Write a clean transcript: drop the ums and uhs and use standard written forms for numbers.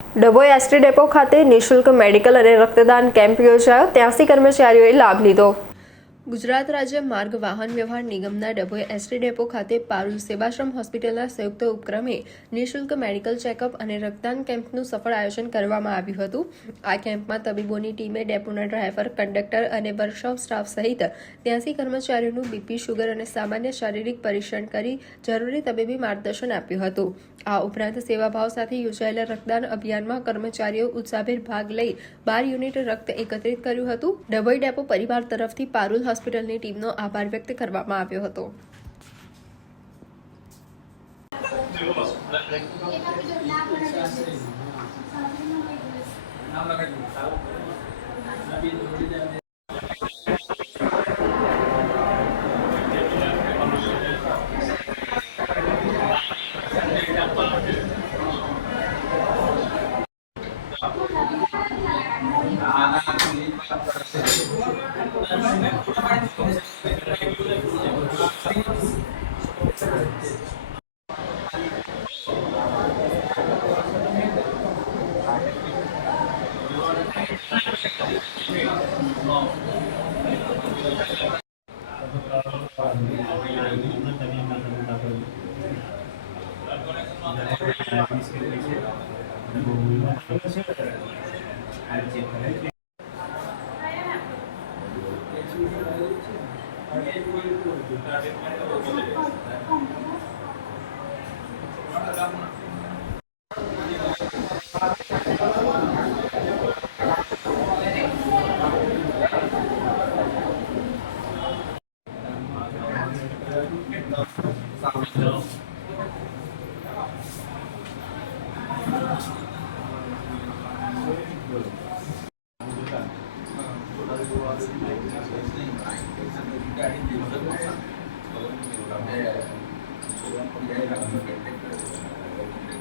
Dabhoi ST depot ખાતે નિઃશુલ્ક medical અને રક્તદાન કેમ્પ યોજાયો। 83 કર્મચારીઓએ લાભ લીધો। ગુજરાત રાજ્ય માર્ગ વાહન વ્યવહાર નિગમના ડભોઈ એસટી ડેપો ખાતે પારુલ સેવાશ્રમ હોસ્પિટલના સંયુક્ત ઉપક્રમે નિઃશુલ્ક મેડિકલ ચેકઅપ અને રક્તદાન કેમ્પનું સફળ આયોજન કરવામાં આવ્યું હતું। આ કેમ્પમાં તબીબોની ટીમે ડેપોના ડ્રાઈવર, કંડક્ટર અને વર્કશોપ સ્ટાફ સહિત 83 કર્મચારીઓનું બીપી, શુગર અને સામાન્ય શારીરિક પરીક્ષણ કરી જરૂરી તબીબી માર્ગદર્શન આપ્યું હતું। આ ઉપરાંત સેવાભાવ સાથે યોજાયેલા રક્તદાન અભિયાનમાં કર્મચારીઓ ઉત્સાહભેર ભાગ લઈ 12 યુનિટ રક્ત એકત્રિત કર્યું હતું। ડભોઈ ડેપો પરિવાર તરફથી પારુલ હોસ્પિટલની ટીમનો આભાર વ્યક્ત કરવામાં આવ્યો હતો।